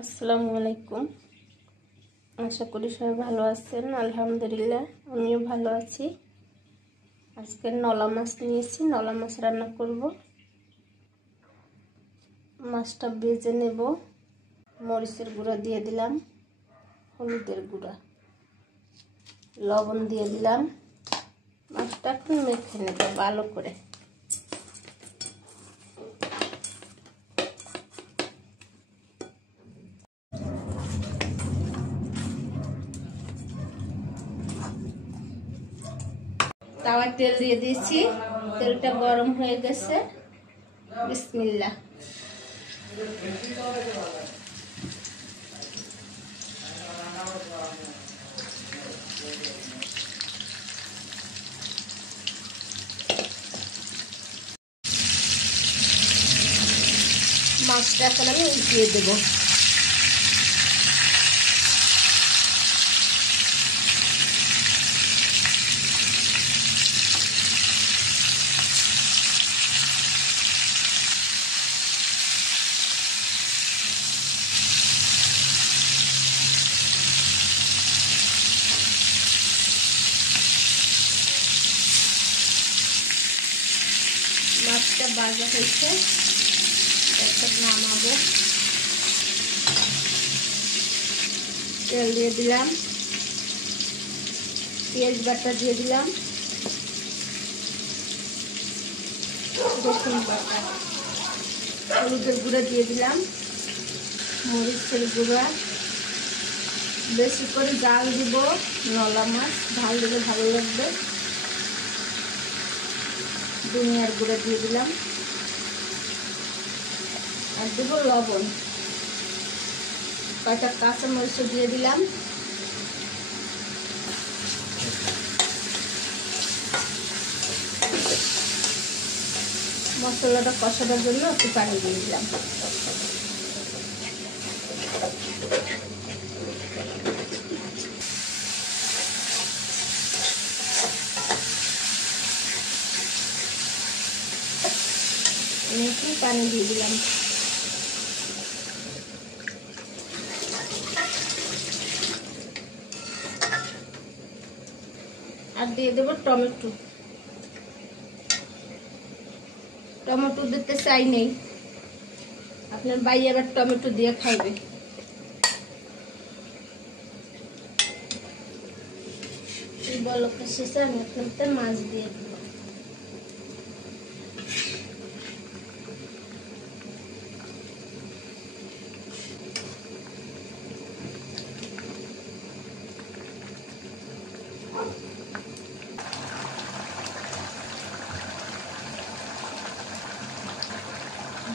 আসসালামু আলাইকুম। আশা করি সবাই ভালো আছেন। আলহামদুলিল্লাহ আমিও ভালো আছি। আজকে নলা মাছ নিয়েছি, নলা মাছ রান্না করব। মাছটা ভেজে নেব। মরিচের গুঁড়া দিয়ে দিলাম, হলুদের গুঁড়া, লবণ দিয়ে দিলাম। মাছটা এখন মেখে নেব ভালো করে। তাওয়ায় তেল দিয়ে দিয়েছি, তেলটা গরম হয়ে গেছে। বিসমিল্লাহ। মাছটা এখন আমি উঠিয়ে দেব। মাছটা ভাজা হয়েছে, একটা নামাবো। তেল দিয়ে দিলাম, পেঁয়াজ বাটা দিয়ে দিলাম, রসুন বাটা, হলুদের গুঁড়া দিয়ে দিলাম, মরিচের গুঁড়া। বেশি করে জাল দিব, নলা মাছ ঝাল দিলে ভালো লাগবে। ধনিয়ার গুঁড়া দিয়ে দিলাম, আর দেব লবণ। কয়েকটা কাঁচা মরিচ দিয়ে দিলাম। মশলাটা কষানোর জন্য একটু পানি দিয়ে দিলাম। একটু পানি দিয়ে দিলাম। আর দিয়ে দেবো টমেটো। টমেটো দিতে চাই নেই, আপনার ভাই আবার টমেটো দিয়ে খাইবে। বলক শেষে আমি আপনাদের মাছ দিয়ে দেব।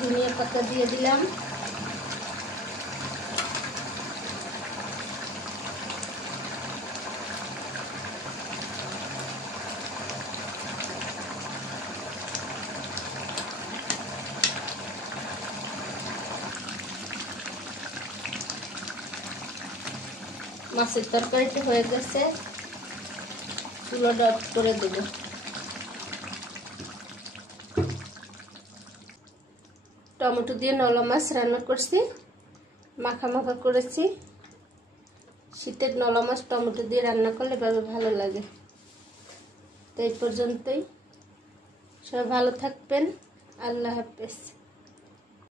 ধনিয়া পাতা দিয়ে দিলাম। মাছের তরকারিটা হয়ে গেছে, চুলাটা অফ করে দেব। টমেটো দিয়ে নলা মাছ রান্না করছি, মাখা মাখা করেছি। শীতের নলা মাছ টমেটো দিয়ে রান্না করলে ভালো লাগে। তো এই পর্যন্তই, সবাই ভালো থাকবেন। আল্লাহ হাফেজ।